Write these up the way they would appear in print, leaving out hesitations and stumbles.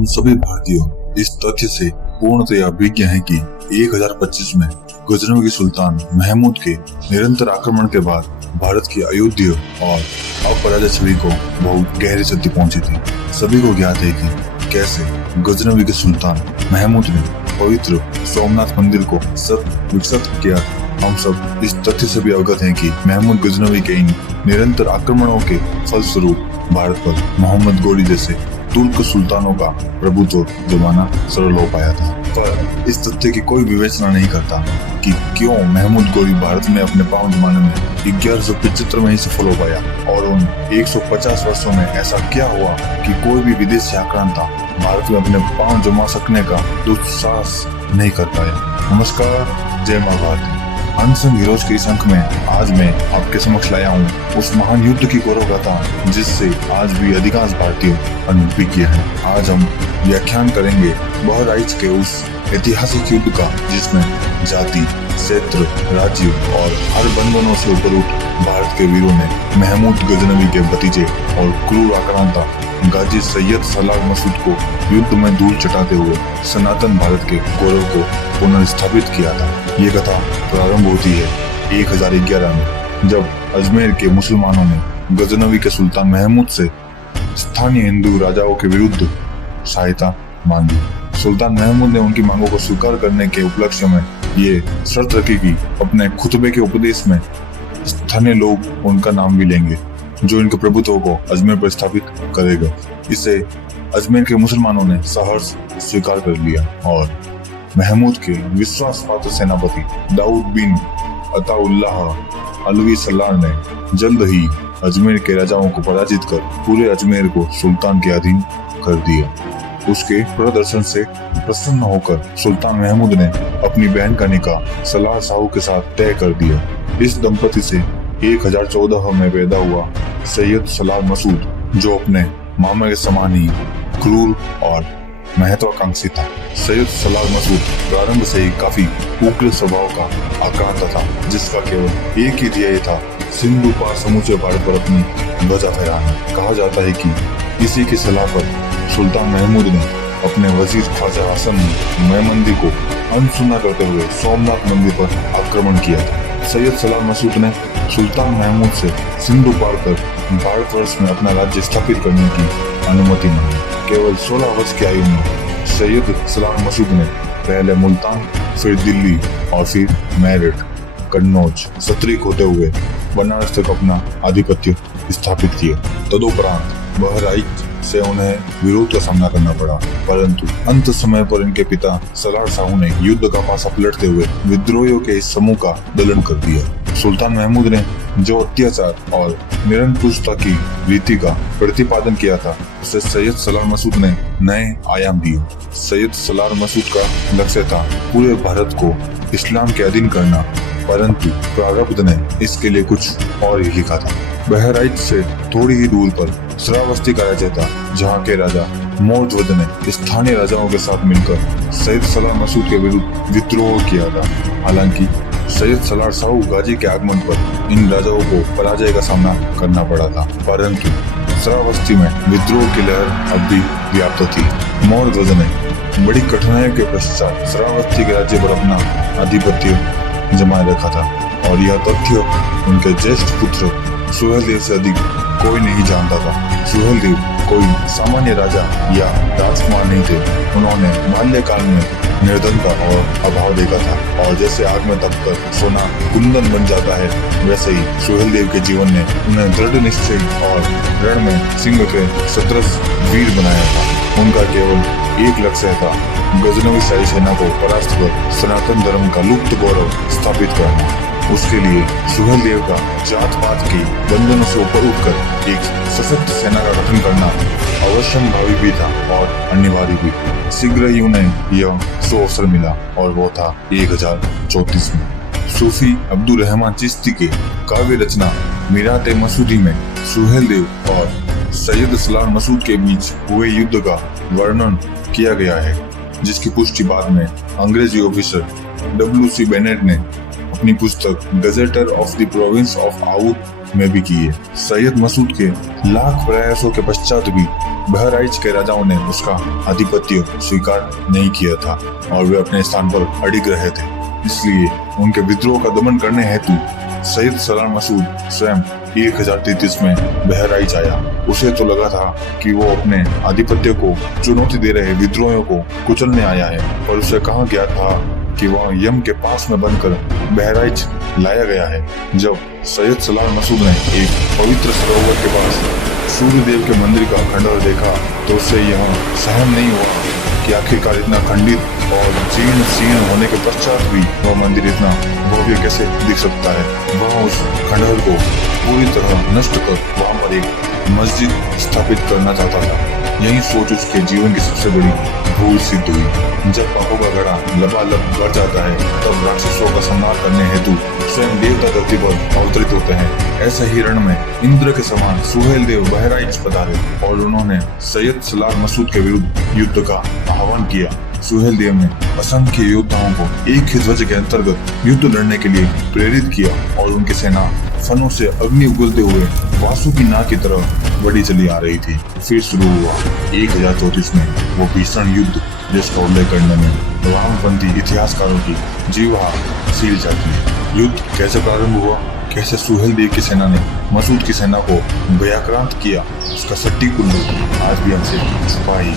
हम सभी भारतीय इस तथ्य से पूर्णतया अभिज्ञ हैं कि 1025 में गजनवी सुल्तान महमूद के निरंतर आक्रमण के बाद भारत की अयोध्या और अपराजित छवि को बहुत गहरी क्षति पहुंची थी। सभी को ज्ञात है कि कैसे गजनवी के सुल्तान महमूद ने पवित्र सोमनाथ मंदिर को विकसित किया। हम सब इस तथ्य से भी अवगत हैं कि महमूद गजनवी के इन निरंतर आक्रमणों के फलस्वरूप भारत पर मोहम्मद गोरी जैसे तुर्क सुल्तानों का प्रभुत्व जमाना सरल हो पाया था। पर इस तथ्य की कोई विवेचना नहीं करता कि क्यों महमूद गोरी भारत में अपने पांव जमाने में 1175 में ही सफल हो पाया और उन 150 वर्षों में ऐसा क्या हुआ कि कोई भी विदेशी आक्रांता भारत में अपने पांव जमा सकने का दुस्साहस नहीं कर पाया। नमस्कार, जय मां भारती। अनसंग हीरोज के इस अंक में आज मैं आपके समक्ष लाया हूँ उस महान युद्ध की गौरव गाथा जिससे आज भी अधिकांश भारतीय अनभिज्ञ हैं। आज हम व्याख्यान करेंगे बहराइच के उस ऐतिहासिक युद्ध का जिसमें जाति, क्षेत्र, राज्य और हर बंधनों से ऊपर उठ भारत के वीरों ने महमूद गजनवी के भतीजे और क्रूर आक्रांता गाजी सैयद सलार मसूद को युद्ध में धूल चटाते हुए सनातन भारत के गौरव को पुनर्स्थापित किया था। ये कथा प्रारंभ होती है 1011 में जब अजमेर के मुसलमानों ने गजनवी के सुल्तान महमूद से स्थानीय हिंदू राजाओं के विरुद्ध सहायता मांगी। सुल्तान महमूद ने उनकी मांगों को स्वीकार करने के उपलक्ष्य में ये शर्त रखी कि अपने खुतबे के उपदेश में स्थानीय लोग उनका नाम भी लेंगे जो इनके प्रभुत्व को अजमेर पर स्थापित करेगा। इसे अजमेर के मुसलमानों ने सहर्ष स्वीकार कर लिया और महमूद के विश्वासपात्र सेनापति दाऊद बिन अताउल्लाह अलवी सलार ने जल्द ही अजमेर के राजाओं को पराजित कर पूरे अजमेर को सुल्तान के अधीन कर दिया। उसके प्रदर्शन से प्रसन्न होकर सुल्तान महमूद ने अपनी बहन का निकाह सलार साहू के साथ तय कर दिया। इस दंपति से 1014 में पैदा हुआ सैयद सलार मसूद जो अपने मामा के समान ही क्रूर और महत्वाकांक्षी था। सैयद सलार मसूद प्रारंभ से ही काफी उग्र स्वभाव का आक्रांता था जिसका केवल एक ही ध्येय था सिंधु पार समूचे भारत पर अपनी ध्वजा फहराना। कहा जाता है कि इसी की सलाह पर सुल्तान महमूद ने अपने वजीर ख्वाजा हसन मेहमंदी को अनसुना करते हुए सोमनाथ मंदिर पर आक्रमण किया था। सैयद सलार मसूद ने सुल्तान महमूद से सिंधु पार कर भारतवर्ष में अपना राज्य स्थापित करने की अनुमति मांगी। केवल 16 वर्ष की आयु में सैयद सलार मसूद ने पहले मुल्तान, फिर दिल्ली और फिर मेरठ, कन्नौज, सतरीक होते हुए बनारस तक अपना आधिपत्य स्थापित किया। तदुपरांत बहराइच से उन्हें विरोध का सामना करना पड़ा, परंतु अंत समय पर इनके पिता सलार साहू ने युद्ध का पासा पलटते हुए विद्रोहियों के इस समूह का दलन कर दिया। सुल्तान महमूद ने जो अत्याचार और निरंकुशता की रीति का प्रतिपादन किया था उसे सैयद सलार मसूद ने नए आयाम दिए। सैयद सलार मसूद का लक्ष्य था पूरे भारत को इस्लाम के अधीन करना, परंतु प्रारब्ध ने इसके लिए कुछ और ही लिखा था। बहराइच से थोड़ी ही दूर पर श्रावस्ती का राज्य था जहाँ के राजा मौजवद ने स्थानीय राजाओं के साथ मिलकर सैयद सलार मसूद के विरुद्ध विद्रोह किया था। हालांकि सैयद सलार साहू गाजी के आगमन पर इन राजाओं को पराजय का सामना करना पड़ा था, परंतु श्रावस्ती में विद्रोह की लहर अब भी व्याप्त थी। मौजवद ने बड़ी कठिनाइयों के पश्चात श्रावस्ती के राज्य पर अपना आधिपत्य जमाए रखा था और यह तथ्य उनके ज्येष्ठ पुत्र सुहेलदेव से अधिक कोई नहीं जानता था। सुहेलदेव कोई सामान्य राजा या राजकुमार नहीं थे। उन्होंने बाल्यकाल में निर्धनता और अभाव देखा था और जैसे आग में तपकर सोना कुंदन बन जाता है वैसे ही सुहेलदेव के जीवन ने उन्हें दृढ़ निश्चय और रण में सिंह के सत्रस वीर बनाया था। उनका केवल एक लक्ष्य था गजनवी शाही सेना को परास्त कर सनातन धर्म का लुप्त गौरव स्थापित करना। उसके लिए सुहेलदेव का जात पात के बंधनों से ऊपर उठकर एक सशक्त सेना का गठन करना अवश्यंभावी भी था और अनिवार्य भी। शीघ्र ही उन्हें यह सुअवसर मिला और वो था 1034 में सूफी अब्दुल रहमान चिश्ती के काव्य रचना मीरात मसूदी में सुहेलदेव और सैयद सलार मसूद के बीच हुए युद्ध का वर्णन किया गया है, जिसकी पुष्टि बाद में अंग्रेजी ऑफिसर W.C. बेनेट ने अपनी पुस्तक gazetteer of the province of Oudh में भी की है। सैयद मसूद के लाख प्रयासों के पश्चात भी बहराइच के राजाओं ने उसका आधिपत्य स्वीकार नहीं किया था और वे अपने स्थान पर अडिग रहे थे। इसलिए उनके विद्रोह का दमन करने हेतु सैयद सलार मसूद स्वयं 1033 में बहराइच आया। उसे तो लगा था कि वो अपने आधिपत्य को चुनौती दे रहे विद्रोहियों को कुचलने आया है, पर उसे कहा गया था कि वह यम के पास में बनकर बहराइच लाया गया है। जब सैयद सलार मसूद ने एक पवित्र सरोवर के पास सूर्य देव के मंदिर का खंडहर देखा तो उसे यह सहन नहीं हुआ कि आखिरकार इतना खंडित और जीर्ण शीर्ण होने के पश्चात भी वह मंदिर इतना भव्य कैसे दिख सकता है। वह उस खंडहर को पूरी तरह नष्ट कर वहां पर एक मस्जिद स्थापित करना चाहता था। यही सोच उसके जीवन की सबसे बड़ी भूल सिद्ध हुई। जब पापों का घड़ा लबालब बढ़ जाता है तब राक्षसों का संहार करने हेतु स्वयं देवता धरती पर अवतरित होते हैं। ऐसे ही रण में इंद्र के समान सुहेल देव बहराइच पधारे और उन्होंने सैयद सलार मसूद के विरुद्ध युद्ध का आह्वान किया। सुहेल देव ने असंख्य योद्धाओं को एक ही ध्वज के अंतर्गत युद्ध लड़ने के लिए प्रेरित किया और उनकी सेना फनों से अग्नि उगलते हुए वासुकी नाग की तरह बढ़ी चली आ रही थी। फिर शुरू हुआ 1034 में वो भीषण युद्ध जिसका उल्लेख करने में वामपंथी इतिहासकारों की जीवा सील जाती है। युद्ध कैसे प्रारंभ हुआ, कैसे सुहेल देव की सेना ने मसूद की सेना को भयाक्रांत किया, उसका सटीक उल्लेख आज भी हमसे छुपा ही,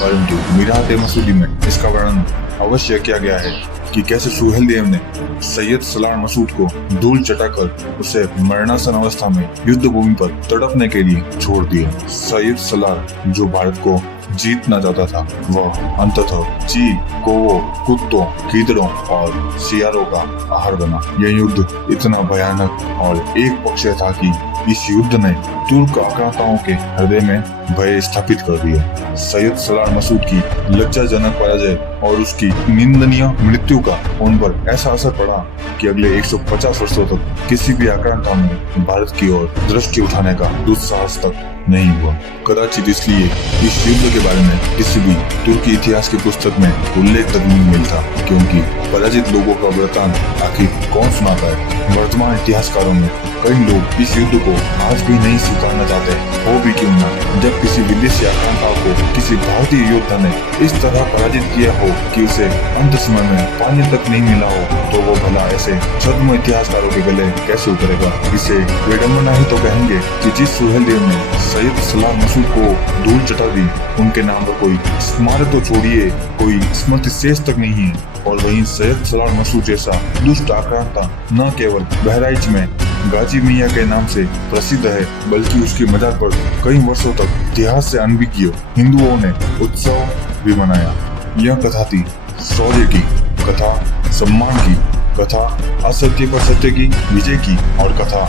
परंतु मीरात मसूदी में इसका वर्णन अवश्य किया गया है कि कैसे सुहेल देव ने सैयद सलार मसूद को धूल चटाकर उसे मरणासन अवस्था में युद्ध भूमि पर तड़पने के लिए छोड़ दिया। सैयद सलार जो भारत को जीतना चाहता था वह अंततः चील, कौवों, कुत्तों, गीदड़ों और सियारों का आहार बना। यह युद्ध इतना भयानक और एक पक्षीय था कि इस युद्ध ने तुर्क आक्रांताओं के हृदय में भय स्थापित कर दिया। सैयद सलार मसूद की लज्जाजनक पराजय और उसकी निंदनीय मृत्यु का उन पर ऐसा असर पड़ा कि अगले 150 वर्षों तक किसी भी आक्रांता में भारत की ओर दृष्टि उठाने का दुस्साहस तक नहीं हुआ। कदाचित इसलिए इस युद्ध के बारे में किसी भी तुर्की इतिहास की पुस्तक में उल्लेख तक नहीं मिलता, क्योंकि पराजित लोगों का वृतांत आखिर कौन सुनाता है। वर्तमान इतिहासकारों में कई लोग इस युद्ध को आज भी नहीं स्वीकारना चाहते। हो भी क्यों ना, जब किसी विदेशी आक्रांता को किसी भारतीय योद्धा ने इस तरह पराजित किया हो कि उसे अंत समय में पानी तक नहीं मिला हो, तो वो भला ऐसे छद्म इतिहासकारों के गले कैसे उतरेगा। इसे विडम्बना ही तो कहेंगे कि जिस सुहेल देव ने सैयद सलार मसूद को धूल चटा दी, उनके नाम पर कोई स्मारक तो छोड़िए कोई स्मृति शेष तक नहीं है। और वहीं सैयद सलार मसूद जैसा दुष्ट आक्रांता न केवल बहराइच में गाजी मियाँ के नाम से प्रसिद्ध है, बल्कि उसकी मजार पर कई वर्षों तक इतिहास से अनभिज्ञ हिंदुओं ने उत्सव भी मनाया। यह कथा थी शौर्य की कथा, सम्मान की कथा, असत्य पर सत्य की विजय की, और कथा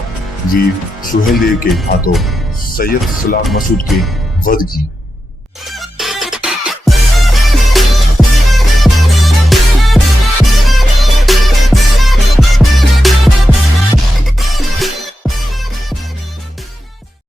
वीर सुहेल देव के हाथों सैयद सलार मसूद के वध की।